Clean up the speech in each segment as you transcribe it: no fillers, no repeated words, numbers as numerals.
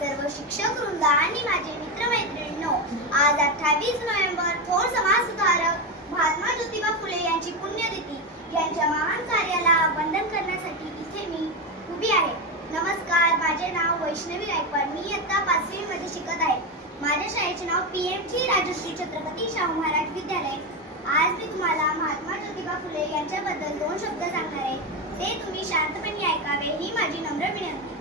सर्व शिक्षक वृंद आणि माझे मित्रमैत्रिणींनो, आज 28 नोव्हेंबर थोर समाज सुधारक महात्मा ज्योतिबा फुले यांची पुण्यतिथी. यांच्या महान कार्याला वंदन करण्यासाठी इथे मी उभी आहे. नमस्कार, माझे नाव वैष्णवी गायकवाड. मी इयत्ता 5वी मध्ये शिकत आहे. माझ्या शाळेचे नाव पीएमटी राजश्री छत्रपती शाहू महाराज विद्यालय. आज मी तुम्हाला महात्मा ज्योतिबा फुले यांच्याबद्दल 2 शब्द सांगणार आहे. ते तुम्ही शांतपणे ऐकावे ही माझी नम्र विनंती.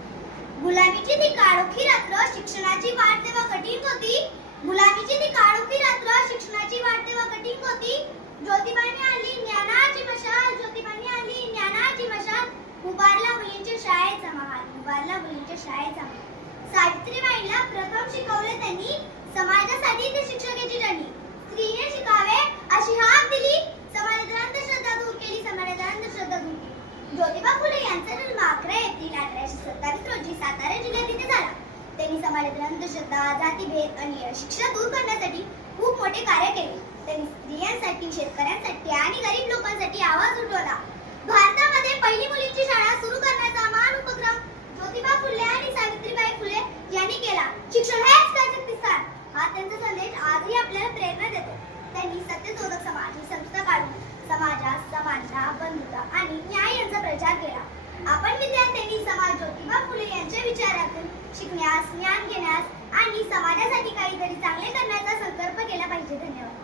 गुलामीची ती काळोखी रात्र शिक्षणाची वाट तेव्हा कठीण होती. गुलामीची ती काळोखी रात्र शिक्षणाची वाट तेव्हा कठीण होती. ज्योतिबांनी आणली ज्ञानाची मशाल, ज्योतिबांनी आणली ज्ञानाची मशाल. उभारला मुलींच्या शाळेचा महाल, उभारला मुलींच्या शाळेचा महाल. सावित्रीबाईंना प्रथम शिकवले त्यांनी, समाजासाठी ते शिक्षकाची जणी. स्त्रीने शिकावे अशी हाक दिली, समाजात अंधश्रद्धा दूर केली, समाजात अंधश्रद्धा दूर केली. ज्योतिबा फुले यांचा जन्म 11 एप्रिल 1827 रोजी सातारा जिल्ह्यात इथे झाला. त्यांनी समाजातील अंधश्रद्धा, जातीभेद आणि अशिक्षा दूर करण्यासाठी खूप मोठे कार्य केले. त्यांनी स्त्रियांसाठी, शेतकऱ्यांसाठी आणि गरीब लोकांसाठी आवाज उठवला. भारतामध्ये पहिली मुलींची शाळा सुरू करण्याचा महान उपक्रम ज्योतिबा फुले आणि सावित्रीबाई फुले यांनी केला. शिक्षण हेच शक्ती स्थान हा त्यांचा संदेश आजही आपल्याला प्रेरणा देतो. त्यांनी सत्यशोधक समाज ही संस्था काढून समाजात समानता, बंधुता आणि न्याय यांचा प्रचार केला. आपण विद्यार्थ्यांनी समाज ज्योतिबा फुले यांच्या विचारातून शिकण्यास, ज्ञान घेण्यास आणि समाजासाठी काहीतरी चांगले करण्याचा संकल्प केला पाहिजे. धन्यवाद.